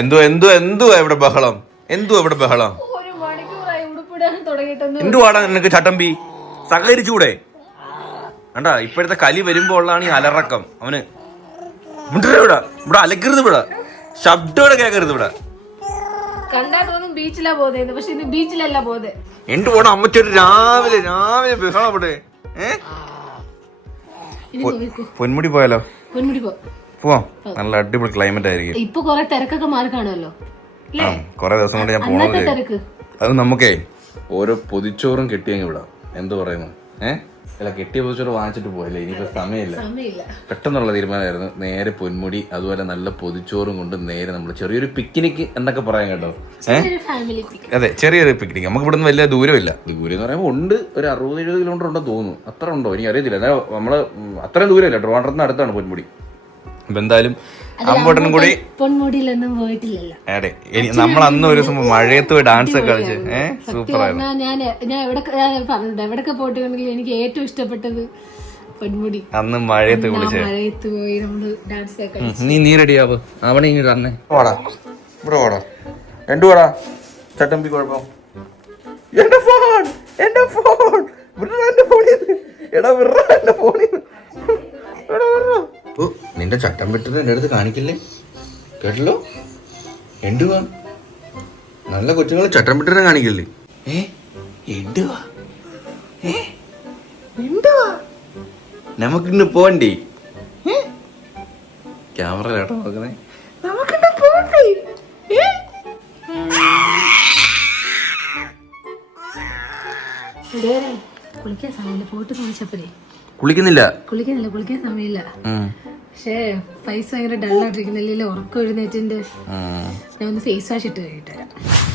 എന്തുവാ ഇവിടെ ബഹളം? എന്തുവാ ബഹളം? എന്തുവാടാ നിനക്ക് ചട്ടമ്പി? സഹകരിച്ചൂടെ? കണ്ടാ ഇപ്പോഴത്തെ കലി വരുമ്പോ ഉള്ളതാണ് ഈ അലറക്കം. അവന് ഇവിടെ അലക്കരുത്, ഇവിടെ ശബ്ദോടെ കേക്കരുത്. ഇവിടെ കണ്ടാ തോന്നും ബീച്ചിലാ പോകുന്നത്, പക്ഷെ ഇന്ന് ബീച്ചിലല്ല പോകുന്നത്. എന്റെ പോണ അമ്മച്ചോട്ട് രാവിലെ രാവിലെ ബഹളം ഇവിടെ. പൊന്മുടി പോയാലോ? പൊന്മുടി പോവാം. നല്ല അടിപൊളി ക്ലൈമറ്റ് ആയിരിക്കും. ഇപ്പൊ കൊറേ തിരക്കൊക്കെ മാറി കാണുമല്ലോ. കൊറേ ദിവസം കൊണ്ട് ഞാൻ പോണത്. അത് നമുക്കേ ഓരോ പൊതിച്ചോറും കെട്ടിയങ്ങ് വിടാം. എന്ത് പറയുന്നു? അല്ല, കെട്ടിയ പൊതിച്ചോറ് വാങ്ങിച്ചിട്ട് പോയല്ലേ, ഇനിയിപ്പോ സമയമില്ല. പെട്ടെന്നുള്ള തീരുമാനമായിരുന്നു. നേരെ പൊന്മുടി, അതുപോലെ നല്ല പൊതിച്ചോറും കൊണ്ട് നേരെ നമ്മൾ ചെറിയൊരു പിക്നിക് എന്നൊക്കെ പറയാം കേട്ടോ. അതെ, ചെറിയൊരു പിക്നിക്. നമുക്ക് ഇവിടെ നിന്ന് വലിയ ദൂരമില്ല. ദൂരം എന്ന് പറയുമ്പോൾ ഉണ്ട്, ഒരു 60-70 കിലോമീറ്റർ ഉണ്ടെന്ന് തോന്നുന്നു. അത്ര ഉണ്ടോ എനിക്ക് അറിയത്തില്ല. നമ്മള് അത്രയും ദൂരമില്ല, ട്രിവാൻഡ്രത്തിന് അടുത്താണ് പൊന്മുടി. അപ്പൊ എന്തായാലും അമ്പോട്ടനും കൂടി പൊന്മുടിയിലൊന്നും പോയിട്ടില്ലല്ലോ. അതെ, നമ്മൾ അന്ന് ഒരു ദിവസം മഴയത്ത് പോയി ഡാൻസ് ഒക്കെ കളിച്ച് സൂപ്പർ ആയിരുന്നു. ഞാൻ എവിടൊക്കെ പോയിട്ടുണ്ടെങ്കിൽ എനിക്ക് ഏറ്റവും ഇഷ്ടപ്പെട്ടത് പൊന്മുടി. അന്ന് മഴയത്ത് പോയി നമ്മള് ഡാൻസ് ഒക്കെ കളിച്ചു. നീ റെഡിയാവോ? അവിടെ ഇങ്ങനെ തന്നെ വാടാ, ഇവിടെ വാടാ. രണ്ടു വാടാ. ചട്ടമ്പി കുഴപ്പം. എന്റെ ഫോൺ എടാ, നിന്റെ ചട്ടം വിട്ടത് എന്റെ അടുത്ത് കാണിക്കില്ലേ, കേട്ടല്ലോ? എന്തുവാ നല്ല കൊച്ചുങ്ങൾ ചട്ടം വിട്ടത് കാണിക്കില്ലേ? എന്തുവാ നമുക്കിന്ന് പോണ്ടേ? ക്യാമറ കേട്ടോ നോക്കുന്നേ. നമുക്കിന്ന് പോണ്ടേ? കുളിക്കാൻ സമയമില്ല. പോയിട്ട് കുളിച്ചപ്പോഴേ കുളിക്കുന്നില്ല. കുളിക്കാൻ സമയമില്ല. പക്ഷേ ഫേസ് ഭയങ്കര ഡള്ളായിട്ടിരിക്കുന്നില്ലല്ലോ. ഉറക്കം എഴുന്നേറ്റിന്റെ ഞാൻ ഒന്ന് ഫേസ് വാഷ് ഇട്ട് കഴിഞ്ഞിട്ട് വരാം.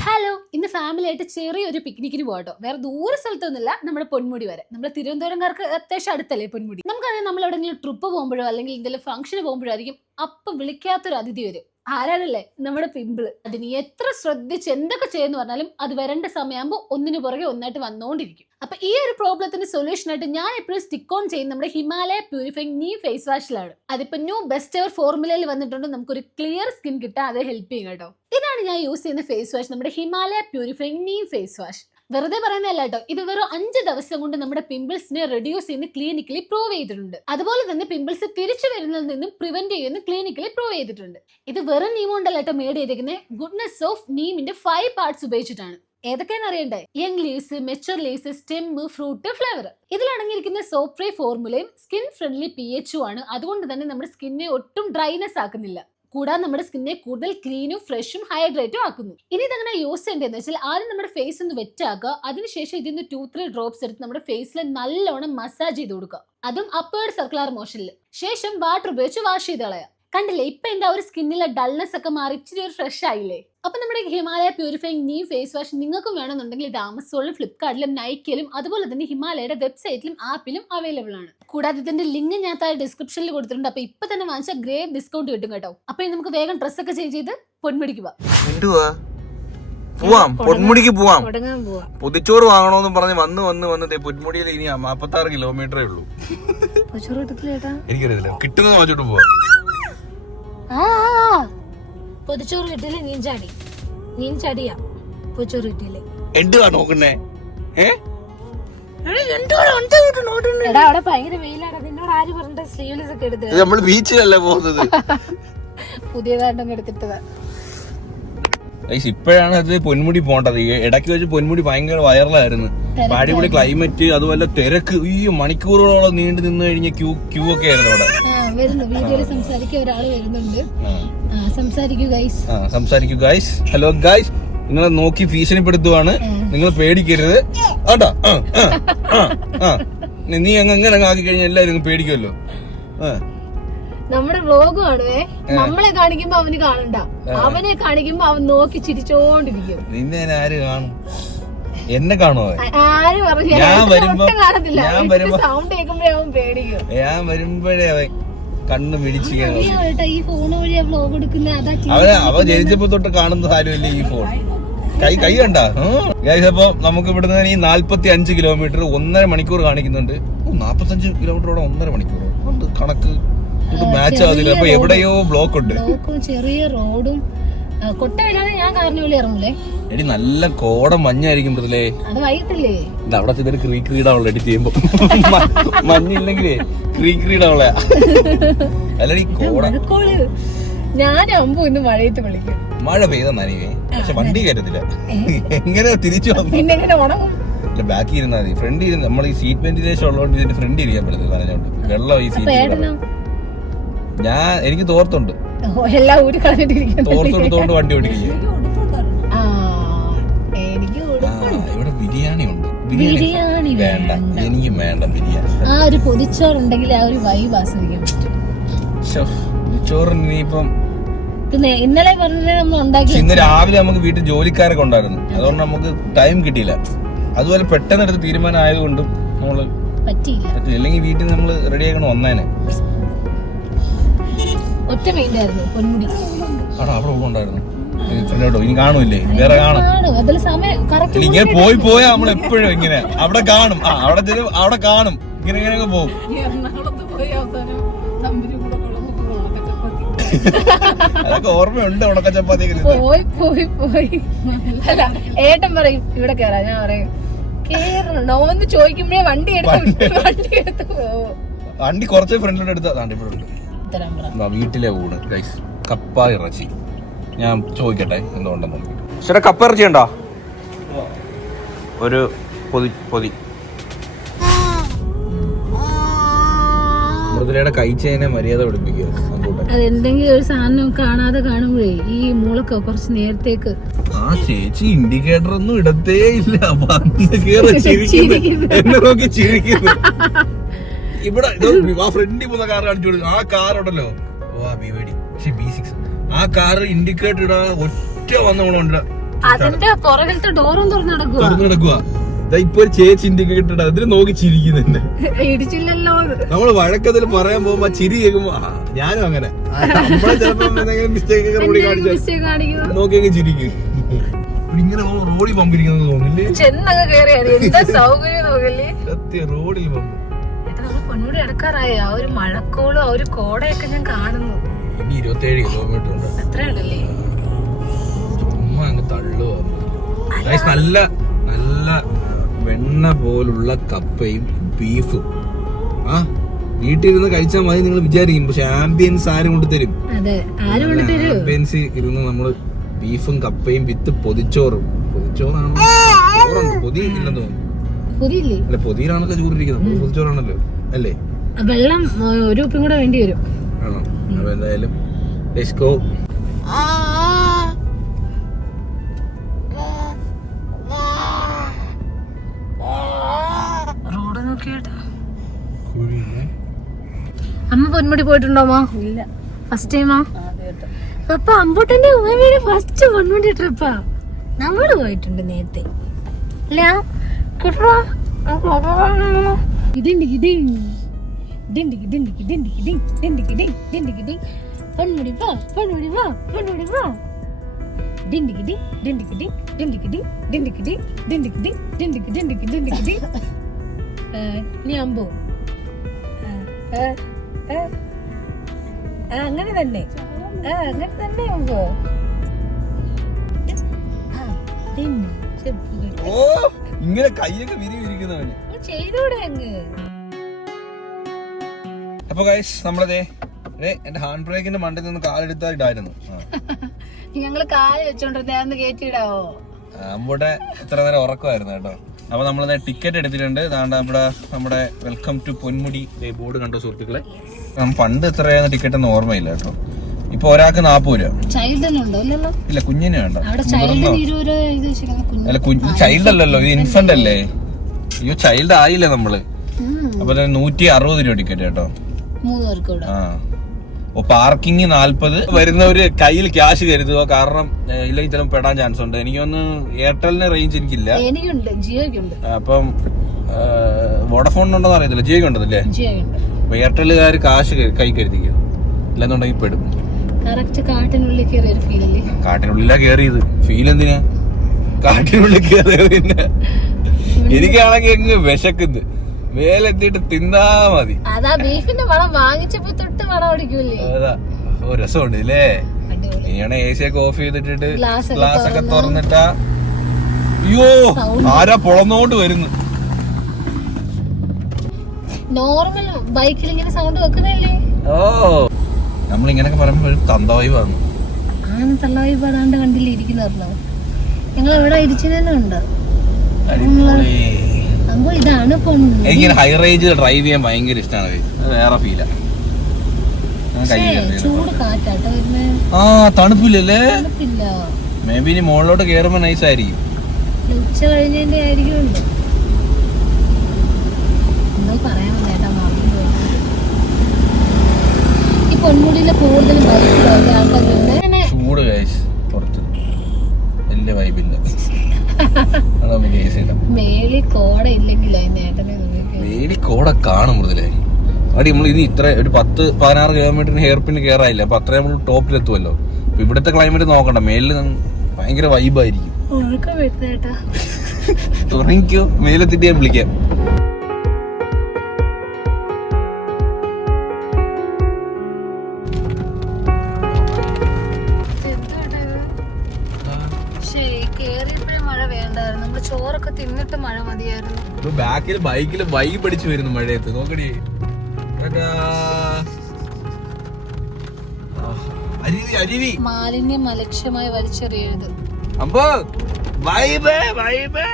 ഹലോ, ഇന്ന് ഫാമിലി ആയിട്ട് ചെറിയൊരു പിക്നിക്കിന് പോകട്ടോ. വേറെ ദൂര സ്ഥലത്തൊന്നുമില്ല, നമ്മുടെ പൊന്മുടി വരെ. നമ്മുടെ തിരുവനന്തപുരംകാർക്ക് അത്യാവശ്യം അടുത്തല്ലേ പൊന്മുടി. നമുക്കറിയാം, നമ്മൾ എവിടെയെങ്കിലും ട്രിപ്പ് പോകുമ്പോഴോ അല്ലെങ്കിൽ എന്തെങ്കിലും ഫംഗ്ഷന് പോകുമ്പോഴോ ആയിരിക്കും അപ്പം വിളിക്കാത്തൊരു അതിഥി വരും. ആരാണല്ലേ? നമ്മുടെ പിമ്പിള്. അതിന് എത്ര ശ്രദ്ധിച്ച് എന്തൊക്കെ ചെയ്യുന്നു പറഞ്ഞാലും അത് വരേണ്ട സമയമാകുമ്പോൾ ഒന്നിനു പുറകെ ഒന്നായിട്ട് വന്നുകൊണ്ടിരിക്കും. അപ്പൊ ഈ ഒരു പ്രോബ്ലത്തിന് സൊല്യൂഷൻ ആയിട്ട് ഞാൻ എപ്പോഴും സ്റ്റിക്ക് ഓൺ ചെയ്യുന്ന നമ്മുടെ ഹിമാലയ പ്യൂരിഫൈങ് നീം ഫേസ് വാഷിലാണ്. അതിപ്പോ ന്യൂ ബെസ്റ്റ് എവർ ഫോർമുലയിൽ വന്നിട്ടുണ്ട്. നമുക്കൊരു ക്ലിയർ സ്കിൻ കിട്ടാൻ അത് ഹെൽപ്പ് ചെയ്യും കേട്ടോ. ഇതാണ് ഞാൻ യൂസ് ചെയ്യുന്ന ഫേസ് വാഷ്, നമ്മുടെ Himalaya purifying neem face wash. വെറുതെ പറയുന്നതല്ല കേട്ടോ, ഇത് വെറും 5 ദിവസം കൊണ്ട് നമ്മുടെ പിമ്പിൾസിനെ റെഡ്യൂസ് ചെയ്യുന്ന ക്ലിനിക്കലി പ്രൂവ് ചെയ്തിട്ടുണ്ട്. അതുപോലെ തന്നെ പിമ്പിൾസ് തിരിച്ചു വരുന്നതിൽ നിന്നും പ്രിവെന്റ് ചെയ്യുന്ന ക്ലിനിക്കലി പ്രൂവ് ചെയ്തിട്ടുണ്ട്. ഇത് വെറും നീം കൊണ്ടല്ല കേട്ടോ മേഡ് ചെയ്തിരിക്കുന്നത്. ഗുഡ്നെസ് ഓഫ് നീമിന്റെ 5 പാർട്സ് ഉപയോഗിച്ചിട്ടാണ്. ഏതൊക്കെയാണെന്ന് അറിയണ്ടേ? Young leaves, mature leaves, stem, fruit, flavour. ഇതിലടങ്ങിയിരിക്കുന്ന സോപ്പ് ഫ്രീ ഫോർമുലയും സ്കിൻ ഫ്രണ്ട്ലി pH ആണ്. അതുകൊണ്ട് തന്നെ നമ്മുടെ സ്കിന്നെ ഒട്ടും ഡ്രൈനെസ് ആക്കുന്നില്ല. കൂടാതെ നമ്മുടെ സ്കിന്നെ കൂടുതൽ ക്ലീനും ഫ്രഷും ഹൈഡ്രേറ്റും ആക്കുന്നു. ഇനി ഇതെങ്ങനെ യൂസ് ചെയ്യേണ്ടതെന്ന് വെച്ചാൽ ആദ്യം നമ്മുടെ ഫേസ് ഒന്ന് വെറ്റാക്കുക. അതിനുശേഷം ഇതിന്ന് 2-3 ഡ്രോപ്സ് എടുത്ത് നമ്മുടെ ഫേസിൽ നല്ലോണം മസാജ് ചെയ്ത് കൊടുക്കുക. അതും അപ്വേർഡ് സർക്കുലർ മോഷനിൽ. ശേഷം വാട്ടർ ഉപയോഗിച്ച് വാഷ് ചെയ്ത് കളയാം. കണ്ടില്ലേ, ഇപ്പൊ എന്താ ഒരു സ്കിന്നിലെ ഡൾനെസ് ഒക്കെ മാറി ഇച്ചിരി ഒരു ഫ്രഷ് ആയില്ലേ? അപ്പൊ നമ്മുടെ Himalaya purifying neem face wash നിങ്ങൾക്കും വേണമെന്നുണ്ടെങ്കിൽ ഇത് ആമസോണിലും ഫ്ലിപ്കാർട്ടിലും നൈക്കയിലും അതുപോലെ തന്നെ ഹിമാലയയുടെ വെബ്സൈറ്റിലും ആപ്പിലും അവൈലബിൾ ആണ്. കൂടാതെ ഇതിന്റെ ലിങ്ക് ഞാൻ താഴെ ഡിസ്ക്രിപ്ഷനിൽ കൊടുത്തിട്ടുണ്ട്. അപ്പൊ ഇപ്പൊ തന്നെ വാങ്ങിച്ചാൽ ഗ്രേറ്റ് ഡിസ്കൗണ്ട് കിട്ടും കേട്ടോ. അപ്പൊ നമുക്ക് വേഗം ഡ്രസ് ഒക്കെ ചേഞ്ച് ചെയ്ത് പൊന്മുടിക്ക് പോവാം. പൊന്മുടിക്ക് പോവാം. പൊതിച്ചോറ് വാങ്ങണോന്നും പറഞ്ഞ് വന്ന് പൊന്മുടിയിൽ ഇനി 46 കിലോമീറ്ററേ ഉള്ളൂ. എനിക്കറിയില്ല, കിട്ടുന്നത് വാങ്ങിച്ചോട്ട് പോവാം. പൊതിച്ചോറ് കിട്ടിയില്ലേ നീൻ ചാടിയാ പൊതിച്ചോറ് കിട്ടിയില്ലേ? എന്തുവാ നോക്കുന്നേ? അവിടെ ഭയങ്കര വെയിലാണ്. നിന്നോട് ആര് പറഞ്ഞിട്ട് സ്ലീവ്ലെസ് ഒക്കെ എടുത്ത്? നമ്മൾ ബീച്ചിലല്ലേ പോകുന്നത്. പുതിയതായിട്ടൊന്നും എടുത്തിട്ടതാ. ഇപ്പോഴാണ് അത് പൊന്മുടി പോണ്ടത്. ഇടയ്ക്ക് വെച്ച് പൊന്മുടി ഭയങ്കര വൈറലായിരുന്നു. അടിപൊളി ക്ലൈമറ്റ്, അതുപോലെ തിരക്ക്. ഈ മണിക്കൂറുകളോളം നീണ്ടു നിന്ന് കഴിഞ്ഞ ക്യൂ ഒക്കെ ആയിരുന്നു അവിടെ. സംസാരിക്കൂ ഗൈസ്. ഹലോ ഗൈസ്, നിങ്ങളെ നോക്കി ഭീഷണിപ്പെടുത്തുവാണ്. നിങ്ങൾ പേടിക്കരുത് കേട്ടോ. നീ അങ്ങനെ ആക്കി കഴിഞ്ഞാൽ എല്ലാരും പേടിക്കുമല്ലോ. നമ്മുടെ വ്ലോഗ് കാണുവേ, നമ്മളെ കാണിക്കുമ്പോ അവന് കാണണ്ട, അവനെ കാണിക്കുമ്പോ അവൻ നോക്കി ചിരിച്ചോണ്ടിരിക്കും. നിന്നെ ആര് കാണും? എന്നെ കാണുമോ? ആര് പറഞ്ഞു? കാണത്തില്ല. സൗണ്ട് കേൾക്കുമ്പോഴേ അവൻ പേടിക്കും. ഞാൻ വരുമ്പോഴേ അവൻ കണ്ണ് പിടിച്ച് ഈ ഫോൺ വഴിയാ വ്ലോഗ് എടുക്കുന്ന. അവൻ ജനിച്ചപ്പോ തൊട്ട് കാണുന്ന കാര്യമല്ലേ ഈ ഫോൺ. കൈ കണ്ട ഗൈസ്. അപ്പൊ നമുക്ക് ഇവിടുന്ന് ഈ 45 കിലോമീറ്റർ 1.5 മണിക്കൂർ കാണിക്കുന്നുണ്ട്. 45 കിലോമീറ്ററോടെ 1.5 മണിക്കൂർ കണക്ക് മാച്ച് ആവുന്നില്ല. അപ്പൊ എവിടെയോ ബ്ലോക്ക് ഉണ്ട്. ചെറിയ റോഡും കൊട്ടയില്ലാതെ ഞാൻ കാറിനുള്ളിൽ ഇറങ്ങൂലേ. എടി നല്ല കോടം മഞ്ഞായിരിക്കും മൃദുലേ. അത് വൈകിട്ടല്ലേ. അവിടെ ചെന്നിട്ട് ക്രീക്രീടാവുള്ള എഡിറ്റ് ചെയ്യുമ്പോ മഞ്ഞില്ലെങ്കിലേ ക്രീക്രീടാവുള്ള അല്ലടി കോട. ഞാൻ അമ്പു ഇന്ന് മഴയത്ത് വിളിക്കും. മഴ പെയ്ത നനവേ, പക്ഷെ വണ്ടി കയറ്റത്തില്ല. എങ്ങനെ തിരിച്ചു വന്നു? പിന്നെ എങ്ങനെ ഉണങ്ങും? ബാക്കി ഇരുന്നാ മതി. ഫ്രണ്ട് ഇരുന്ന് നമ്മൾ ഈ സീറ്റ് വെന്റിലേഷൻ ഉള്ളതുകൊണ്ട് ഇതിന്റെ ഫ്രണ്ട് ഇരിക്കാൻ പറ്റത്തില്ല നനഞ്ഞോണ്ട്. വെള്ളം ഈ സീറ്റ് എനിക്ക് തോർത്തുണ്ട്. എല്ലാം ഊരി കളഞ്ഞിട്ടിരിക്കുന്നു. തോർത്തെടുത്തോണ്ട് വണ്ടി ഓടിക്കുക. ഇവിടെ ബിരിയാണി ഉണ്ട്. ബിരിയാണി വേണ്ട, എനിക്ക് വേണ്ട ബിരിയാണി. ആ ഒരു പൊതിച്ചോറുണ്ടെങ്കിൽ ആ ഒരു വൈബ് ആസ്വദിക്കാൻ പറ്റും. ചോറിന് ഇനിയിപ്പം ഇന്നലെ പറഞ്ഞത് നമ്മൾ ഉണ്ടാക്കി. ഇന്ന് രാവിലെ നമുക്ക് വീട്ടിൽ ജോലിക്കാരൊക്കെ ഉണ്ടായിരുന്നു, അതുകൊണ്ട് നമുക്ക് ടൈം കിട്ടിയില്ല. അതുപോലെ പെട്ടെന്ന് എടുത്ത് തീരുമാനം ആയതുകൊണ്ടും നമ്മള് പറ്റിയില്ല. അല്ലെങ്കിൽ വീട്ടിൽ നമ്മൾ റെഡി ആക്കണം വന്നേനെ. ഒറ്റ മൈൻഡായിരുന്നു പൊന്മുടി. ആണോ? അവിടെ ഉണ്ടായിരുന്നു. ഇനി കാണൂല്ലേ? വേറെ കാണും. ഇങ്ങനെ പോയാ നമ്മൾ എപ്പോഴും ഇങ്ങനെ അവിടെ കാണും. അവിടെ കാണും. ഇങ്ങനെ ഇങ്ങനെ പോകും. അതൊക്കെ ഓർമ്മയുണ്ട്. ഉണക്ക ചപ്പാത്തിയൊക്കെ പോയി അല്ല ഏട്ടൻ പറയും ഇവിടെ കേറാ. ഞാൻ പറയും കേറണോ എന്ന് ചോദിക്കുമ്പോഴേ വണ്ടി എടുത്ത് പോവും. വണ്ടി കുറച്ച് ഫ്രണ്ടിലോട്ട് എടുത്താണ്ട് ഇപ്പോഴുണ്ട്. വീട്ടിലെ ഊണ് ഗൈസ്, കപ്പ ഇറച്ചി. ഞാൻ ചോദിക്കട്ടെ എന്തുകൊണ്ടെന്ന്. ചേട്ടാ കപ്പ ഇറച്ചി ഉണ്ടോ? ഒരു പൊതി. മൃദുലയുടെ കഴിച്ചതിനെ മര്യാദ പഠിപ്പിക്കുക. അതെന്തെങ്കിലും ഒരു സാധനം കാണാതെ കാണുമ്പോഴേ ഈ മൂളൊക്കെ കുറച്ച് നേരത്തേക്ക്. ആ ചേച്ചി ഇൻഡിക്കേറ്റർ ഒന്നും ഇടത്തേ ഇല്ല. എന്നെ നോക്കി ചിരിക്കുന്നു. ഇവിടെ ആ ഫ്രണ്ടിൽ പോകുന്ന കാർ കാണിച്ചു കൊടുക്കും. ആ കാർ ഉണ്ടല്ലോ, B6. ആ കാർ ഇൻഡിക്കേറ്റർ ഇടാ ഒറ്റ വന്നോണ്ട് അതിന്റെ പുറകിലത്തെ ഡോറും തുറന്നു നടക്കുക. ഇപ്പൊ ഒരു ചേച്ചി ഇൻഡിക്കേറ്റർ ഇടാ, അതിന് നോക്കി ചിരിക്കുന്നുണ്ട്. ഇടിച്ചില്ലല്ലോ. നമ്മള് വഴക്കത്തിൽ പറയാൻ പോകുമ്പോ ചിരി കേൾക്കുമ്പോ ഞാനും അങ്ങനെ നമ്മളെ ചിലപ്പോ എന്തെങ്കിലും മിസ്റ്റേക്ക് റോഡിൽ കാണിച്ചാൽ നോക്കിയെങ്കിൽ ചിരിക്കും. ഇങ്ങനെ റോഡിൽ പമ്പിരിക്കുന്നത് തോന്നില്ലേ? സത്യം റോഡിൽ പമ്പ്. പൊന്നൂടി എടുക്കാറായ ആ ഒരു മഴക്കോളും ആ ഒരു കോടയൊക്കെ ഞാൻ കാണുന്നു. ഇനി 27 കിലോമീറ്റർ ഉണ്ട്. അത്രയുണ്ടല്ലേ? ചുമ്മാ അങ്ങ് തള്ളുക. നല്ല നല്ല വെണ്ണ പോലുള്ള കപ്പയും ബീഫും. ആ വീട്ടിലിരുന്ന് കഴിച്ചാൽ മതി നിങ്ങൾ വിചാരിക്കും, പക്ഷെ ആംബിയൻസ് ആരും കൊണ്ട് തരും. ആംബിയൻസ് ഇരുന്ന് നമ്മള് ബീഫും കപ്പയും വിത്ത് പൊതിച്ചോറും. പൊതിച്ചോറാണോ? ചോറുണ്ട്, പൊതി ഇല്ലെന്ന് തോന്നുന്നു. അല്ല പൊതിയിലാണല്ലോ ചോറിരിക്കുന്നത്. പൊതിച്ചോറാണല്ലോ അല്ലേ? വെള്ളം ഒരു ഉപ്പും കൂടെ വേണ്ടി വരും. ആണോ? അപ്പൊ എന്തായാലും ലെറ്റ്സ് ഗോ. റോഡ് നോക്കിയാ അമ്മ പൊന്മുടി പോയിട്ടുണ്ടോമാ? ഇല്ല, ഫസ്റ്റ് ടൈമാ. അപ്പൊ അമ്പൂട്ടന്റെ ഉമ്മയുടെ ഫസ്റ്റ് പൊന്മുടി ട്രിപ്പാ. നമ്മള് പോയിട്ടുണ്ട് നേരത്തെ. അമ്പോ അങ്ങനെ തന്നെ അമ്പോ. ഇങ്ങനെ കൈയൊക്കെ വിരിക്കുന്നവന് ചെയ്തൂടെ അങ്ങ്. അപ്പൊ ഗൈസ് നമ്മളതേ എന്റെ ഹാൻഡ് ബ്രേക്കിന്റെ മണ്ടിൽ നിന്ന് കാലെടുത്തായിട്ടായിരുന്നു. ഞങ്ങള് കാല് വെച്ചോണ്ടിരുന്ന കേറ്റിടാവോ? അമ്മൂടെ ഇത്ര നേരം ഉറക്കമായിരുന്നു കേട്ടോ. അപ്പൊ നമ്മളത് ടിക്കറ്റ് എടുത്തിട്ടുണ്ട്. നമ്മുടെ വെൽക്കം ടു പൊന്മുടി ബോർഡ് കണ്ടോ സുഹൃത്തുക്കളെ? പണ്ട് എത്രയായിരുന്നു ടിക്കറ്റ് എന്ന് ഓർമ്മയില്ല കേട്ടോ. ഇപ്പൊ ഒരാൾക്ക് 40 രൂപ. ഇല്ല കുഞ്ഞിന് വേണ്ട. അല്ല ചൈൽഡ് അല്ലല്ലോ, ഇത് ഇൻഫന്റ് അല്ലേ? അയ്യോ ചൈൽഡ് ആയില്ലേ നമ്മള്. അപ്പൊ 160 രൂപ ടിക്കറ്റ് കേട്ടോ. പാർക്കിംഗ് 40. വരുന്നവര് കയ്യിൽ ക്യാഷ് കരുതുക, കാരണം ഇല്ലെങ്കിൽ ചിലപ്പോൾ പെടാൻ ചാൻസ് ഉണ്ട്. എനിക്കൊന്ന് എയർടെലിന് റേഞ്ച് എനിക്കില്ല, അപ്പം വോഡഫോണിനുണ്ടോന്ന് അറിയത്തില്ല. ജിയോക്ക് ഉണ്ടല്ലേ? അപ്പൊ എയർടെലുകാർ കാശ് കൈ കരുതിക്കുക, ഇല്ലെന്നുണ്ടെങ്കിൽ പെടും. കാട്ടിനുള്ളിലാ കേറിയത്. ഫീൽ എന്തിനാ കാട്ടിനുള്ളിൽ കയറിയത്? പിന്നെ എനിക്കാണെങ്കിൽ എങ്ങ് വിശക്കുന്നത്, മേലെത്തിയിട്ട് തിന്നാ മതി. അതാ ബീഫിന്റെ മണം വാങ്ങിച്ചപ്പോ തൊട്ട് മണം അടിക്കൂലേ? അതാ രസമുണ്ട് ഇല്ലേ? ഇങ്ങനെ AC ഒക്കെ ഓഫ് ചെയ്തിട്ടിട്ട് ഗ്ലാസ് ഗ്ലാസ് ഒക്കെ തുറന്നിട്ടാ അയ്യോ ആരാ പൊളന്നോണ്ട് വരുന്നു. നോർമൽ ബൈക്കിൽ ഇങ്ങനെ സൗണ്ട് വെക്കുന്നല്ലേ. ഓ നമ്മളിങ്ങനൊക്കെ പറയുമ്പോ തന്തവായി വന്നു. ആണ് തള്ളവായി പാടാണ്ട് കണ്ടില്ലേ ഇരിക്കുന്ന. ഞങ്ങൾ എവിടെ ഇരിച്ചതന്നെ ഉണ്ട്. അപ്പൊ ഇതാണ് എനിക്ക് ഹൈ റേഞ്ചിൽ ഡ്രൈവ് ചെയ്യാൻ ഭയങ്കര ഇഷ്ടമാണ്. വേറെ ഫീലാ. ചൂട് കാറ്റാട്ടോ ആ തണുപ്പില്ലല്ലേ. തണുപ്പില്ല. മേ ബി ഇനി മുകളിലോട്ട് കേറുമ്പോ നൈസ് ആയിരിക്കും. ഉച്ച കഴിഞ്ഞതിന്റെ ആയിരിക്കും. എന്തോ പറയാൻ വന്നേട്ടാ മറന്നു. ഈ പൊന്മുടിയിലെ കൂടുതലും ബൈക്കിലാണ് ആൾക്കാർ. ചൂട് പുറത്ത് വലിയ വൈബില്ല. മേളി കോട ഇല്ലെങ്കിലേ മേലി കോട കാണും മൃദുലേ. അടി നമ്മൾ ഇനി ഇത്ര ഒരു 10-16 കിലോമീറ്ററിന് ഹെയർ പിന് കയറായില്ല. അപ്പൊ അത്രയും നമ്മൾ ടോപ്പിലെത്തുമല്ലോ. അപ്പൊ ഇവിടുത്തെ ക്ലൈമറ്റ് നോക്കണ്ട. മേലിൽ ഭയങ്കര വൈബായിരിക്കും. തുടങ്ങിക്കോ. മേലെത്തിട്ട് ഞാൻ വിളിക്കാം. ചോറൊക്കെ തിന്നിട്ട് മഴ മതിയായിരുന്നു. ബാക്കിൽ ബൈക്കിൽ വൈബ് അടിച്ചു വരുന്നു മഴയത്ത്. നോക്കടി അരുവി മാലിന്യം അലക്ഷ്യമായി വലിച്ചെറിയരുത്. അമ്പോ വൈബ് വൈബ്.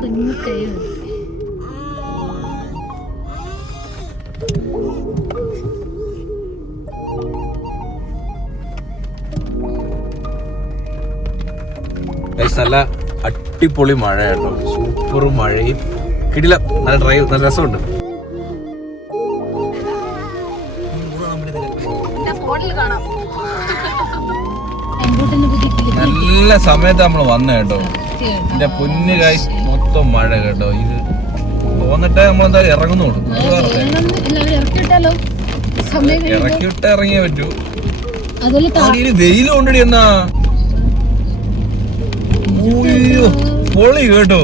കുഞ്ഞു കൈ നല്ല അടിപൊളി മഴ കേട്ടോ. സൂപ്പർ മഴയും കിടില. നല്ല ഡ്രൈവ് നല്ല രസമുണ്ട്. നല്ല സമയത്ത് നമ്മൾ വന്ന കേട്ടോ. എന്റെ പൊന്നു കായ് മൊത്തം മഴ കേട്ടോ. ഇത് പോന്നിട്ടേ നമ്മളെന്തായാലും ഇറങ്ങുന്നുള്ളൂ. ഇറക്കിവിട്ടേ ഇറങ്ങിയേ പറ്റൂ. വെയിൽ കൊണ്ടിടി എന്നാ പൊളി കേട്ടോ.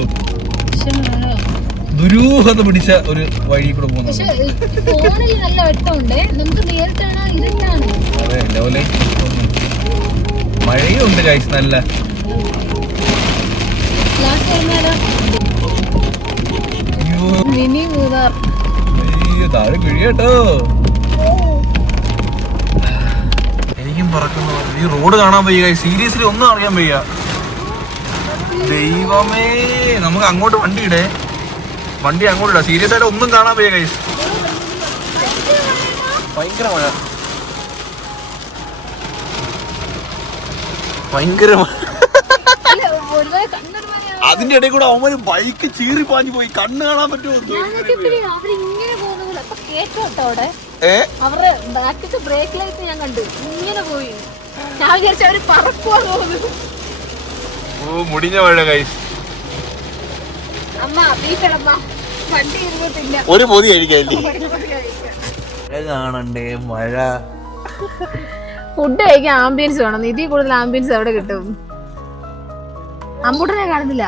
ദുരൂഹത പിടിച്ച ഒരു വഴി കൂടെ പോകുന്നു. അതെ മഴയും ഉണ്ട് കാഴ്ച. നല്ല താഴെ കിഴിയട്ടോ. എനിക്കും പറക്കുന്നു. ഈ റോഡ് കാണാൻ വയ്യ. സീരിയസ്ലി ഒന്നും അറിയാൻ വയ്യ. ദൈവമേ നമുക്ക് അങ്ങോട്ട് വണ്ടി അങ്ങോട്ട് ഇടാം. സീരിയസ് ആയിട്ട് ഒന്നും കാണാൻ വയ്യ ഗൈസ്. ഭയങ്കര മഴ. അതിന്റെ ഇടയിൽ കൂടെ അവന്മാര് ബൈക്ക് ചീറി പാഞ്ഞു പോയി. കണ്ണ് കാണാൻ പറ്റുമോ? അവരുടെ ബാക്കിത്തെ ബ്രേക്ക് ലൈറ്റ് ഞാൻ കണ്ടു. ഇങ്ങനെ പോയി. ഞാൻ വിചാരിച്ചു അവര് പറക്കുവാ തോന്നുന്നു. ഓ മുടിഞ്ഞ മഴ ഗൈസ്. ഒരു പൊതി കാണണ്ടേ മഴ. ഫുഡ് കഴിക്കാൻ ആംബിയൻസ് വേണം. ഇതിൽ കൂടുതൽ ആംബിയൻസ് എവിടെ കിട്ടും? അമ്പൂട്ടനെ കാണുന്നില്ല.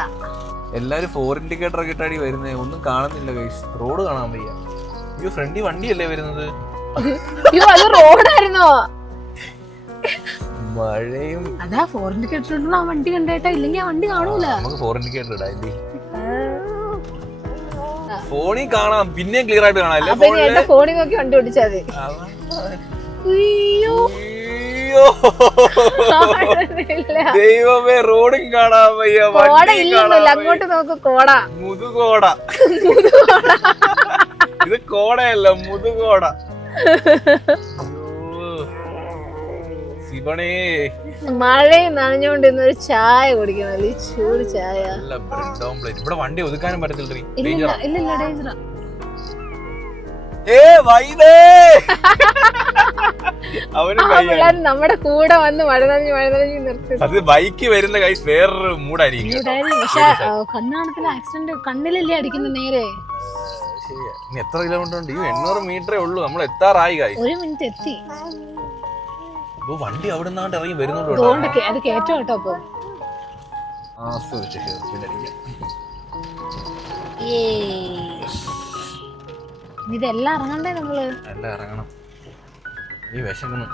എല്ലാരും 4 ഇൻഡിക്കേറ്റർ ഒക്കെ ഇട്ടാടി വരുന്നേ. ഒന്നും കാണുന്നില്ല ഗൈസ്. റോഡ് കാണാൻ വയ്യ. അയ്യോ ഫ്രണ്ടി വണ്ടിയല്ലേ വരുന്നത്. അത് റോഡായിരുന്നോ? മഴയും അതാ 4 ഇൻഡിക്കേറ്റർ ഇട്ടുള്ള ആ വണ്ടി കണ്ടേട്ടാ. ഇല്ലെങ്കിൽ ആ വണ്ടി കാണൂല. നമുക്ക് 4 ഇൻഡിക്കേറ്റർ ഇടാം. ഫോണിൽ കാണാം. പിന്നെയും ക്ലിയർ ആയിട്ട് കാണാം. ഫോണിൽ നോക്കി വണ്ടി ഓടിച്ചാൽ ദൈവമേ റോഡും കാണാൻ വയ്യ. അങ്ങോട്ട് നോക്ക്. കോട മുതുകോട. ഇത് കോടയല്ല മുതുകോട. ശിവണേ മഴയും നനഞ്ഞോണ്ട് ഇന്നൊരു ചായ കുടിക്കണം. ചൂട് ചായ. ഇവിടെ വണ്ടി ഒതുക്കാനും പറ്റത്തില്ല. ഇല്ല ഡേഞ്ചറാ. നമ്മുടെ കൂടെ വന്ന് മഴ നനഞ്ഞ് നിർത്തി. അത് ബൈക്ക് വരുന്ന കൈസ് വേറൊരു മൂടായിരിക്കും. പക്ഷെ കണ്ണാണത്തിൽ ആക്സിഡന്റ് കണ്ണിലല്ലേ അടിക്കുന്ന നേരെ. ഇനി എത്ര കിലോമീറ്റർ ഉണ്ട്? 800 മീറ്ററേ ഉള്ളൂ. നമ്മൾ എത്താറായി. 1 മിനിറ്റ് എത്തി. വണ്ടി അവിടെ നിന്നാണ്ട് ഇറങ്ങി വരുന്നുണ്ടോ? അത് കേട്ടോ കേട്ടോ. അപ്പൊ ഇതെല്ലാം ഇറങ്ങണ്ടേ നമ്മള്? എല്ലാം ഇറങ്ങണം. ഈ വിശക്കുന്നു.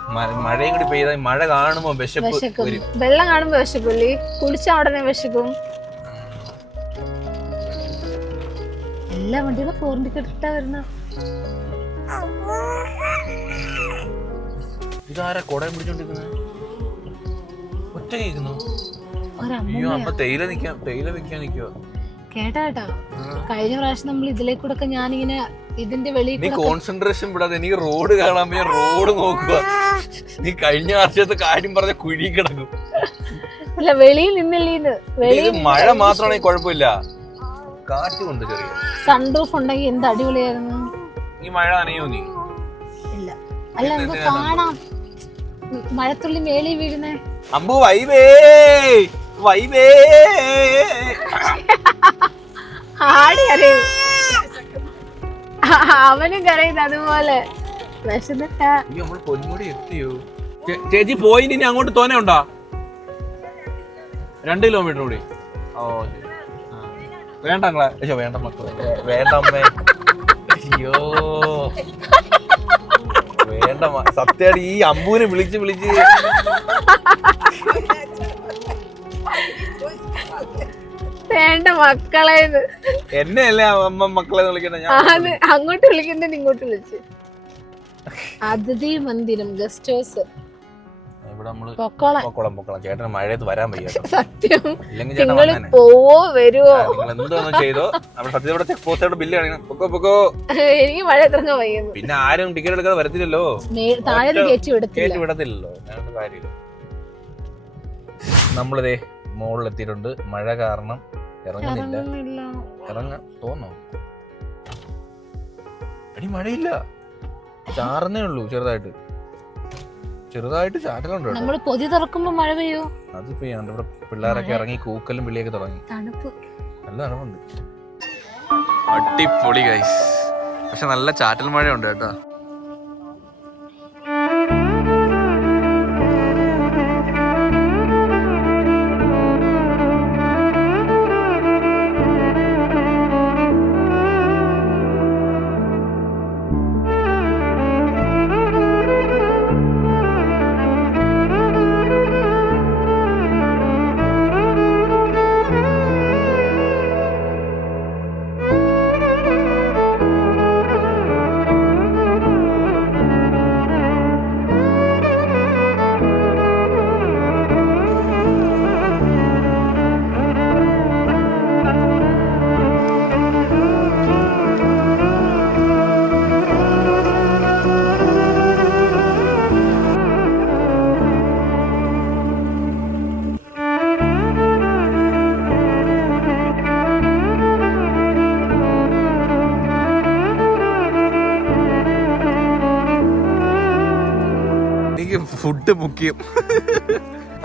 മഴയും കൂടി പെയ്ത മഴ കാണുമ്പോ വിശപ്പ് വരും. വെള്ളം കാണുമ്പോ വിശപ്പല്ലേ? കുളിച്ച ഉടനെ വിശക്കും. എല്ലാ വണ്ടികളും ഫോറിൻ ടിക്കറ്റ് ഇട്ടാ വരുന്ന. ഇതാരാ കൊടയം പിടിച്ചോണ്ടിരിക്കുന്നത്? ഒറ്റ കേൾക്കുന്നു. ഒരമ്മ തേയില വെക്കാൻ നിൽക്കുക. കേട്ടാ കഴിഞ്ഞ പ്രാവശ്യം നമ്മൾ ഇതിലേക്കൂടെ ഒക്കെ ഞാനിങ്ങനെ ഇതിന്റെ വെളിയിൽ നീ കോൺസെൻട്രേഷൻ വിടാതെ എനിക്ക് റോഡ് കാണാൻ പോയ റോഡ് നോക്കുക. നീ കഴിഞ്ഞ വർഷത്തെ കാര്യം പറഞ്ഞ കുഴി കിടക്കും. അല്ല വെളിയിൽ നിന്നില്ലേ. മഴ മാത്രമാണെങ്കിൽ കുഴപ്പമില്ല, കാറ്റ് കൊണ്ട് ചെറിയ സൺറൂഫ് ഉണ്ടെങ്കിൽ എന്ത് അടിപൊളിയായിരുന്നു. ഈ മഴ നനയോ നീ? ഇല്ല. അല്ല നമുക്ക് കാണാം മഴത്തുള്ളി മേളിൽ വീഴുന്നേ. അമ്പു വൈവേ വൈവേ ആടി അറിയൂ. അവനും കരയുന്നത് അതുപോലെ. പൊന്മുടി എത്തിയോ ചേച്ചി? പോയിന്റ് ഇനി അങ്ങോട്ട് തോനെ ഉണ്ടോ? 2 കിലോമീറ്റർ കൂടി. ഓ വേണ്ട വേണ്ട മക്കളെ, വേണ്ട അമ്മേ. അയ്യോ വേണ്ട. സത്യമായിട്ട് ഈ അമ്പൂനെ വിളിച്ച് വേണ്ട മക്കളെ. എന്നെ അല്ലേ അമ്മ മക്കളെ വിളിക്കണ്ട? ഞാൻ അങ്ങോട്ട് വിളിക്കണ്ടേ ഇങ്ങോട്ട് വിളിച്ച്. അതിഥി മന്ദിരം ഗസ്റ്റ് ഹൗസ്. ചേട്ടന് മഴയത്ത് വരാൻ വയ്യ. സത്യം. നിങ്ങള് പോവോ വരുവോ? എന്താണെന്ന് ചെയ്തോ. സത്യത്തോടെ ചെക്ക് പോസ്റ്റോടെ ബില്ല് കാണിക്കണം. പൊക്കോ. എനിക്ക് മഴ ഇറങ്ങാൻ വയ്യുന്നു. പിന്നെ ആരും ടിക്കറ്റ് എടുക്കാതെ വരത്തില്ലല്ലോ. താഴെ കയറ്റി വിടത്തില്ലല്ലോ. അങ്ങനത്തെ കാര്യമില്ല. നമ്മളിതേ മുകളിലെത്തിയിട്ടുണ്ട്. മഴ കാരണം ഇറങ്ങുന്നില്ല. ഇറങ്ങാൻ തോന്നോ? എടി മഴയില്ല, ചാറുന്നേ ഉള്ളൂ. ചെറുതായിട്ട് ചാറ്റലുണ്ട്. നമ്മള് പൊതി തുറക്കുമ്പോ മഴ പെയ്യോ? അത് പെയ്യാണ്ട്. ഇവിടെ പിള്ളേരൊക്കെ ഇറങ്ങി കൂക്കലും വിളിയൊക്കെ തുടങ്ങി. തണുപ്പ്, നല്ല തണുപ്പുണ്ട്. അടിപൊളി ഗൈസ്. പക്ഷെ നല്ല ചാറ്റൽ മഴയുണ്ട് കേട്ടോ. ഫുഡ് മുഖ്യം.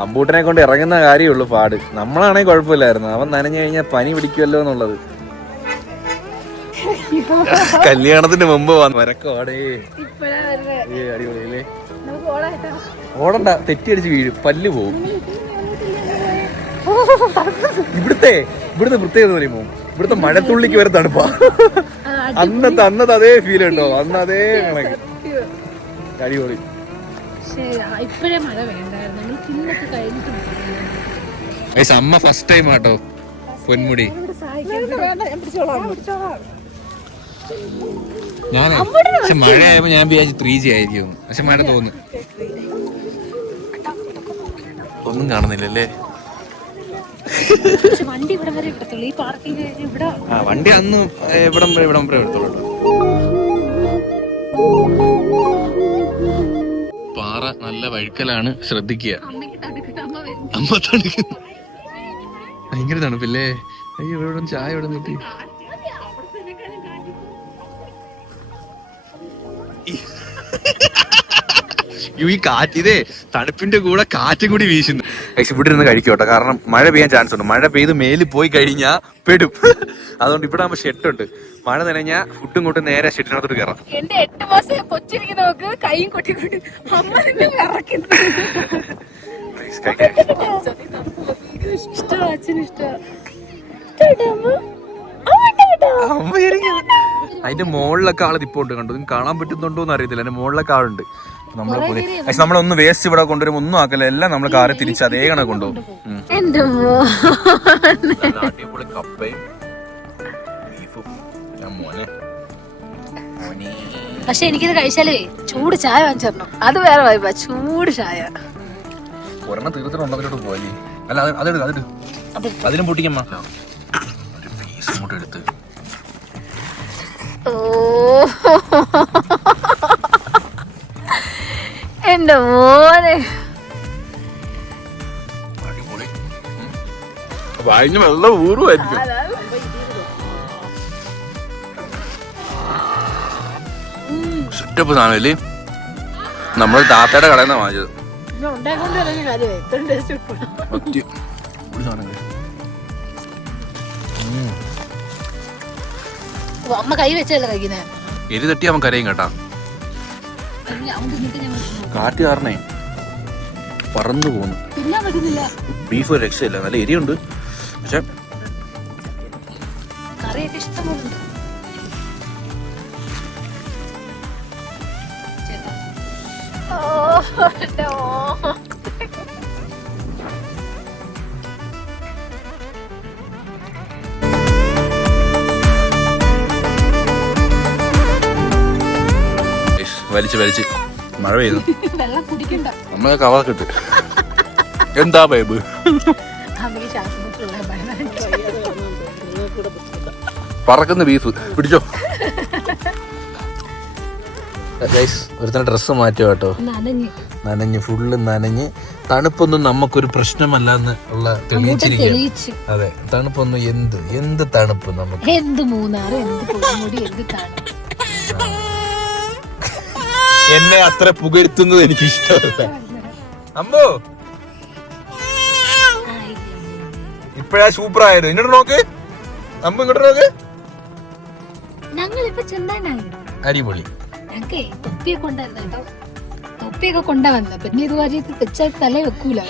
അമ്പൂട്ടനെ കൊണ്ട് ഇറങ്ങുന്ന കാര്യമുള്ളൂ പാട്. നമ്മളാണെങ്കിൽ കുഴപ്പമില്ലായിരുന്നു. അവൻ നനഞ്ഞു കഴിഞ്ഞാൽ പനി പിടിക്കുമല്ലോ എന്നുള്ളത്. കല്യാണത്തിന് മുമ്പ് വരക്കോടേ. അടിപൊളിയല്ലേ? ഓടണ്ട, തെറ്റിയടിച്ച് വീഴും, പല്ല് പോവും. ഇവിടുത്തെ പ്രത്യേകത പറയുമ്പോ ഇവിടുത്തെ മഴത്തുള്ളിക്ക് വരെ തണുപ്പാ. അന്നത്തെ അതേ ഫീൽ ഉണ്ടോ? അന്ന് അതേ കണക്ക്. അടിപൊളി. ഇപ്പഴേ മഴ വേണ്ടായിരുന്നു. അമ്മ ഫസ്റ്റ് ടൈം ആട്ടോ പൊന്മുടി. ഞാൻ പക്ഷെ മഴയായപ്പോ ഞാൻ വിചാരിച്ചു 3G ആയിരിക്കും. പക്ഷെ മഴ തോന്നുന്നു. ഒന്നും കാണുന്നില്ലല്ലേ? വണ്ടി അന്ന് ഇവിടം വരെ എടുത്തോളൂ. പാറ നല്ല വഴുക്കലാണ്, ശ്രദ്ധിക്കുക. അമ്മ തണുക്കുന്നു, ഭയങ്കര തണുപ്പില്ലേ? അയ്യോ ഇവിടെ ചായ ഇവിടെ കിട്ടി. ഈ കാറ്റ്, ഇതേ തണുപ്പിന്റെ കൂടെ കാറ്റും കൂടി വീശുന്നു. പക്ഷെ ഇവിടെ ഇരുന്ന് കഴിക്കും കേട്ടോ, കാരണം മഴ പെയ്യാൻ ചാൻസ് ഉണ്ട്. മഴ പെയ്ത് മേലിൽ പോയി കഴിഞ്ഞാൽ പെടും. അതുകൊണ്ട് ഇവിടെ ആകുമ്പോൾ ഷെഡുണ്ട്. മഴ നനഞ്ഞാൽ ഫുഡും കൊണ്ട് നേരെ ഷെഡിനകത്തോട്ട് കയറാം. എന്റെ 8 മാസം കൊച്ചിരിക്കുന്നവർക്ക് കൈയും കൊട്ടിക്കൊണ്ട് അമ്മ നിന്നെ വിറക്കുന്നു. ഇഷ്ടമാണ്, അച്ഛനും ഇഷ്ടമാണ്. അതിന്റെ മുകളിലൊക്കെ ആള് തിപ്പുണ്ട്, കണ്ടു. നിങ്ങൾക്ക് കാണാൻ പറ്റുന്നുണ്ടോ എന്ന് അറിയത്തില്ല. അതിന്റെ മുകളിലൊക്കെ ആളുണ്ട്. പക്ഷെ നമ്മളൊന്ന് വേസ്റ്റ് ഇവിടെ കൊണ്ടുവരും ഒന്നും ആക്കല്ല, എല്ലാം നമ്മൾ കാറി തിരിച്ച് അതേ കണക്ക് കൊണ്ടുപോകും. അടിപൊളി കപ്പയും ബീഫും. പക്ഷെ എനിക്കിത് കഴിച്ചാലേ ചൂട് ചായ വാങ്ങിച്ചിരണം. അത് വേറെ വായ്പ, ചൂട് ചായ. ഒരെണ്ണം തീർത്തിട്ടുണ്ടതിലോട്ട് പോയി. അല്ല അതെടുത്ത് അതിനും പൊട്ടിക്കമ്മ ഒരു പീസ് ഇങ്ങോട്ട് എടുത്ത്. എന്റെ മോനെ അടിപൊളി. വായിന് വെള്ളം ഊറുമായിരിക്കും. സെറ്റപ്പ് സാധനല്ലേ, നമ്മൾ താത്തയുടെ കടയിൽ നിന്നാണ് വാങ്ങിച്ചത്. അമ്മ കൈ വെച്ചല്ലേ കഴിക്കുന്നേ. എരി തട്ടി അവൻ കരയും കേട്ടാ. കാറ്റ് കാരണേ പറന്നു പോന്നു. ബീഫ് ഒരു രക്ഷയില്ല, നല്ല എരിയുണ്ട്. പക്ഷെ കറിയൊക്കെ ഇഷ്ടമുണ്ട്. വലിച്ച് മഴ പെയ്തു. വെള്ളം കുടിക്കണ്ട. അമ്മ കവറൊക്കെ ഇട്ട് എന്താ ബൈബ് പറക്കുന്ന ബീഫ് പിടിച്ചോ. ഒരുത്തന്നെ ഡ്രസ്സ് മാറ്റുക കേട്ടോ, നനഞ്ഞ് ഫുള്ള് നനഞ്ഞ്. തണുപ്പൊന്നും നമുക്കൊരു പ്രശ്നമല്ലെന്ന് ഉള്ള തെളിയിച്ചിരിക്കും. അതെ, തണുപ്പൊന്നും എന്ത് തണുപ്പ് നമുക്ക്. എന്ത് മൂന്നാറ്, എന്ത് പൊടിമുടി, എന്ത് തണുപ്പ്. എന്നെ അത്ര പുകഴ്ത്തുന്നത് എനിക്ക് ഇഷ്ടമല്ല. അമ്മോ ഇപ്പഴാ സൂപ്പർ ആയത്. ഇങ്ങോട്ട് നോക്ക് അമ്മ, ഇങ്ങോട്ട് നോക്ക്. ഞങ്ങളിപ്പോ ചെന്നാനായി അടിപൊളി. ഞങ്ങൾക്കേ തൊപ്പിയെ കൊണ്ടായിരുന്നു കേട്ടോ. തൊപ്പിയൊക്കെ കൊണ്ടാ വന്ന, പിന്നെ ഇതുവരെ വെച്ചാൽ തല വെക്കൂല.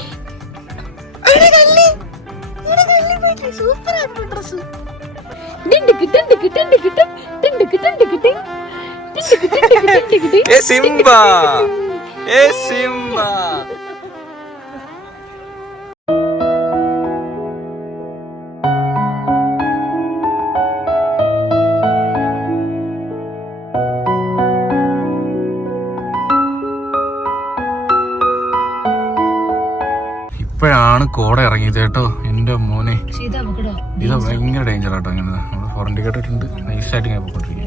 ഇപ്പോഴാണ് കോട ഇറങ്ങിയത് കേട്ടോ എന്റെ മോനെ. ഇത് ഭയങ്കര ഡേഞ്ചർ ആട്ടോ. ഇങ്ങനെ നമ്മള് ഫോറൻ കേട്ടിട്ടുണ്ട്, നൈസായിട്ട് ഇങ്ങനെ പോയിക്കൊണ്ടിരിക്കുക.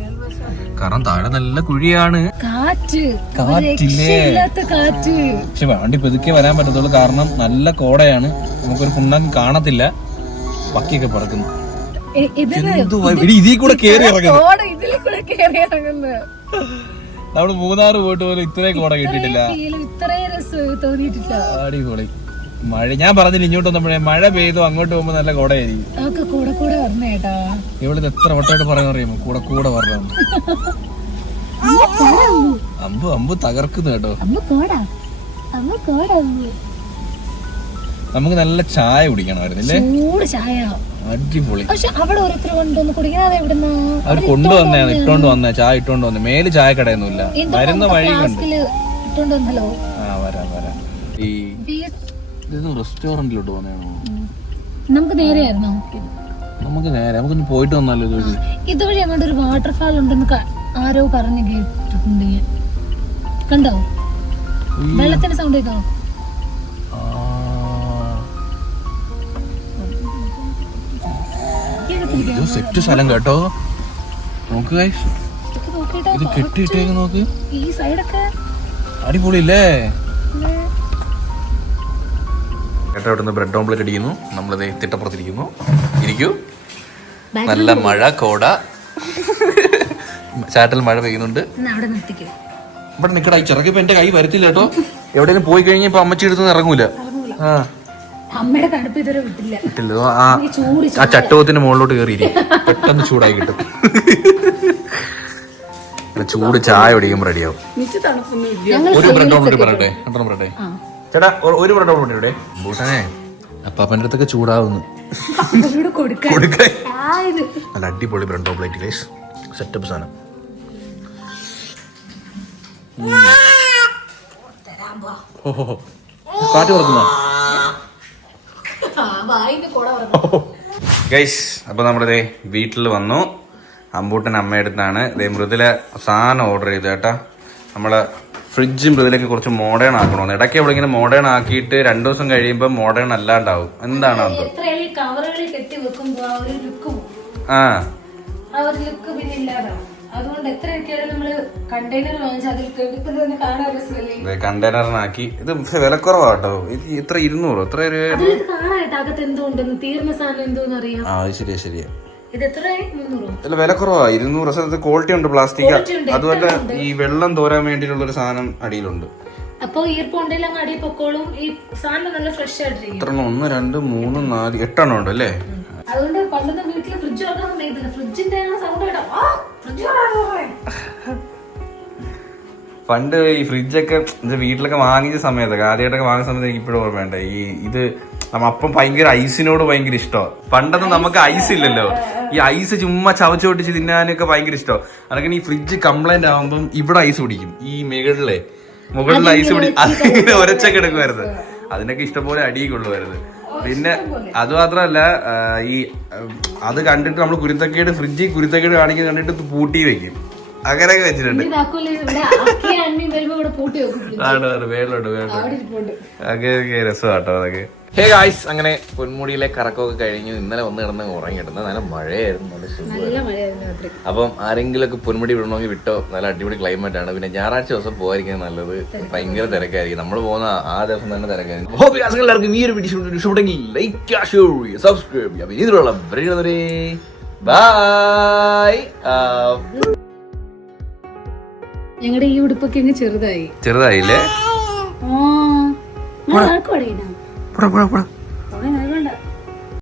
കാരണം താഴെ നല്ല കുഴിയാണ്, കാറ്റില്ലേ. പക്ഷെ വണ്ടി പെതുക്കെ വരാൻ പറ്റത്തുള്ളൂ, കാരണം നല്ല കോടയാണ്. നമുക്കൊരു കുണ്ണൻ കാണത്തില്ല, പക്കിയൊക്കെ പറക്കുന്നു. ഇതിൽ കൂടെ കേറി ഇറങ്ങുന്നു. നമ്മള് മൂന്നാറ് പോയിട്ട് പോലും ഇത്രയും കോട കിട്ടിയിട്ടില്ല. അടിപൊളി മഴ. ഞാൻ പറഞ്ഞില്ല ഇങ്ങോട്ട് വന്നപ്പോഴേ മഴ പെയ്തു, അങ്ങോട്ട് പോകുമ്പോ നല്ല കോടയായിരിക്കും. ഇവിടുന്ന് എത്ര വട്ടമായിട്ട് പറയാൻ അറിയാമോ, കൂടെ പറഞ്ഞു. അമ്പു തകർക്കുന്നു കേട്ടോ. നമുക്ക് നല്ല ചായ കുടിക്കണമായിരുന്നില്ലേ, അടിപൊളി. അവര് കൊണ്ടുവന്നേ, ഇട്ടോണ്ട് വന്നേ, ചായ ഇട്ടോണ്ട് വന്നേ. മേല് ചായ കടയൊന്നുമില്ല, വരുന്ന വഴി കണ്ട്. വരാം. ഈ റെസ്റ്റോറന്റിലോട്ട് പോന്നെയാണോ? നമുക്ക് നേരെയായിരുന്നോ? നമുക്കൊന്ന് പോയിട്ട് വന്നാലോ. ഇതുവഴി അങ്ങോട്ട് ഒരു വാട്ടർഫാൾ ഉണ്ടെന്ന് ആരോ പറഞ്ഞു കേട്ടിട്ടുണ്ട് ഞാൻ. കണ്ടോ വെള്ളത്തിന്റെ സൗണ്ട് കേൾക്കാവോ? സെറ്റ് സ്ഥലം കേട്ടോ. നോക്ക് ഇത് കെട്ടിയിട്ടേക്ക് നോക്ക്. ഈ സൈഡൊക്കെ അടിപൊളിയില്ലേ കേട്ടോ. ഇവിടുന്ന് ബ്രെഡ് ഓംപ്ലേറ്റ് അടിക്കുന്നു. നമ്മളിത് തിട്ടപ്പുറത്തിരിക്കുന്നു. ഇരിക്കൂ. നല്ല മഴ, കോട, ചാറ്റൽ മഴ പെയ്യുന്നുണ്ട്. ഇവിടെ നിക്കടാ, ഈ ചിറകിപ്പോ എന്റെ കൈ വരത്തില്ല കേട്ടോ. എവിടെയെങ്കിലും പോയി കഴിഞ്ഞാൽ ഇപ്പൊ അമ്മച്ചി എടുത്തൊന്നും ഇറങ്ങൂല. അമ്മയുടെ തണുപ്പ് ഇതുവരെ വിട്ടില്ല. ആ ചട്ടുവത്തിന്റെ മുകളിലോട്ട് കയറി പെട്ടെന്ന് ചൂടായി കിട്ടും. ചൂട് ചായ കുടിക്കുമ്പോ റെഡിയാവും. ഒരു ബ്രെഡ് ഓംലെറ്റ് പറയട്ടെ? ചേട്ടാ ഒരു ബ്രെഡ് ഓംലെറ്റ് ഇവിടെ. ഭൂഷണേ അപ്പാപ്പന്റെ അടുത്തൊക്കെ ചൂടാവുന്നു. നല്ല അടിപൊളി ബ്രെഡ് ഓംലെറ്റ് ഗൈസ്, സെറ്റപ്പ് സാധനം. കാറ്റ് പറക്കുന്ന ഗൈസ്. അപ്പൊ നമ്മളിതേ വീട്ടിൽ വന്നു. അമ്പൂട്ടൻ അമ്മയടുത്താണ് ഇതേ മൃദുല സാധനം ഓർഡർ ചെയ്ത് കേട്ടാ. നമ്മള് ഫ്രിഡ്ജും മൃദുലൊക്കെ കുറച്ച് മോഡേൺ ആക്കണമെന്ന്. ഇടയ്ക്ക് അവളിങ്ങനെ മോഡേൺ ആക്കിയിട്ട് 2 ദിവസം കഴിയുമ്പോൾ മോഡേൺ അല്ലാണ്ടാവും. എന്താണ് അത്? ആ കണ്ടെയ്നറിനാക്കി. ഇത് വിലക്കുറവാ കേട്ടോ. ഇത്ര 200 എത്ര രൂപ? ആ ശരിയാ ശരിയാ. അല്ല വിലക്കുറവാ 200. ക്വാളിറ്റി ഉണ്ട്, പ്ലാസ്റ്റിക്. അതുപോലെ ഈ വെള്ളം തോരാൻ വേണ്ടിയിട്ടുള്ള ഒരു സാധനം അടിയിലുണ്ട്. അപ്പൊ ഈർപ്പൊണ്ടെല്ലാം അടി പൊക്കോളും. ഈ സാധനം നല്ല ഫ്രഷ് ആയിട്ടിരിക്കും. എത്ര 1 2 3 4 8 എണ്ണം ഉണ്ട് അല്ലേ? അതുകൊണ്ട് പണ്ടത്തെ വീട്ടില് ഫ്രിഡ്ജ് തുറക്കാൻ സമയത്തില്ല. ഫ്രിഡ്ജിന്റെ സൗണ്ട് കേട്ടോ. പണ്ട് ഈ ഫ്രിഡ്ജൊക്കെ വീട്ടിലൊക്കെ വാങ്ങിച്ച സമയത്തൊക്കെ ആദ്യമായിട്ടൊക്കെ വാങ്ങിയ സമയത്ത് എനിക്ക് ഇപ്പോഴും ഓർമ്മ വേണ്ട. ഇത് അപ്പം ഭയങ്കര ഐസിനോട് ഭയങ്കര ഇഷ്ടമാണ്. പണ്ടൊന്നും നമുക്ക് ഐസ് ഇല്ലല്ലോ. ഈ ഐസ് ചുമ്മാ ചവച്ചോട്ടിച്ച് തിന്നാനൊക്കെ ഭയങ്കര ഇഷ്ടമാണ്. അതൊക്കെ ഈ ഫ്രിഡ്ജ് കംപ്ലൈന്റ് ആവുമ്പം ഇവിടെ ഐസ് പിടിക്കും. ഈ മുകളിൽ ഐസ് പിടിക്കും. അതിങ്ങനെ ഒരച്ചൊക്കെ എടുക്കുമായിരുന്നു. അതിനൊക്കെ ഇഷ്ടംപോലെ അടിയൊക്കെ കൊള്ളുമായിരുന്നു. പിന്നെ അത് മാത്രമല്ല ഈ അത് കണ്ടിട്ട് നമ്മൾ കുരുത്തക്കേട് ഫ്രിഡ്ജിൽ കുരുത്തക്കേട് കാണിക്കുന്നത് കണ്ടിട്ട് പൂട്ടി വെക്കും. അങ്ങനെയൊക്കെ വെച്ചിട്ടുണ്ട്. അങ്ങനെയൊക്കെ രസമാട്ടോ അതൊക്കെ. ഹേ ഗായ്സ്, അങ്ങനെ പൊന്മുടിയിലെ കറക്കമൊക്കെ കഴിഞ്ഞു. ഇന്നലെ വന്ന് കിടന്ന് ഉറങ്ങിയിട്ടുണ്ട്. നല്ല മഴയായിരുന്നു, നല്ല സുഖമായിരുന്നു. അപ്പം ആരെങ്കിലുമൊക്കെ പൊന്മുടി വിടണമെങ്കിൽ വിട്ടോ. നല്ല അടിപൊളി ക്ലൈമറ്റ് ആണ്. പിന്നെ ഞായറാഴ്ച ദിവസം പോകാതിരിക്കാൻ നല്ലത്. ഭയങ്കര തിരക്കായിരിക്കും. നമ്മൾ പോകുന്ന ആ ദിവസം തന്നെ തിരക്കായിരിക്കും. എല്ലാവർക്കും ഈ ഒരു വീഡിയോ ഇഷ്ടപ്പെട്ടെങ്കിൽ ലൈക്ക് സബ്സ്ക്രൈബ് ചെയ്യാം. ഇതിലുള്ള ബൈ. ഞങ്ങളുടെ ഈ ഉടുപ്പൊക്കെ ചെറുതായില്ലേ? ചെറുതായില്ലേ?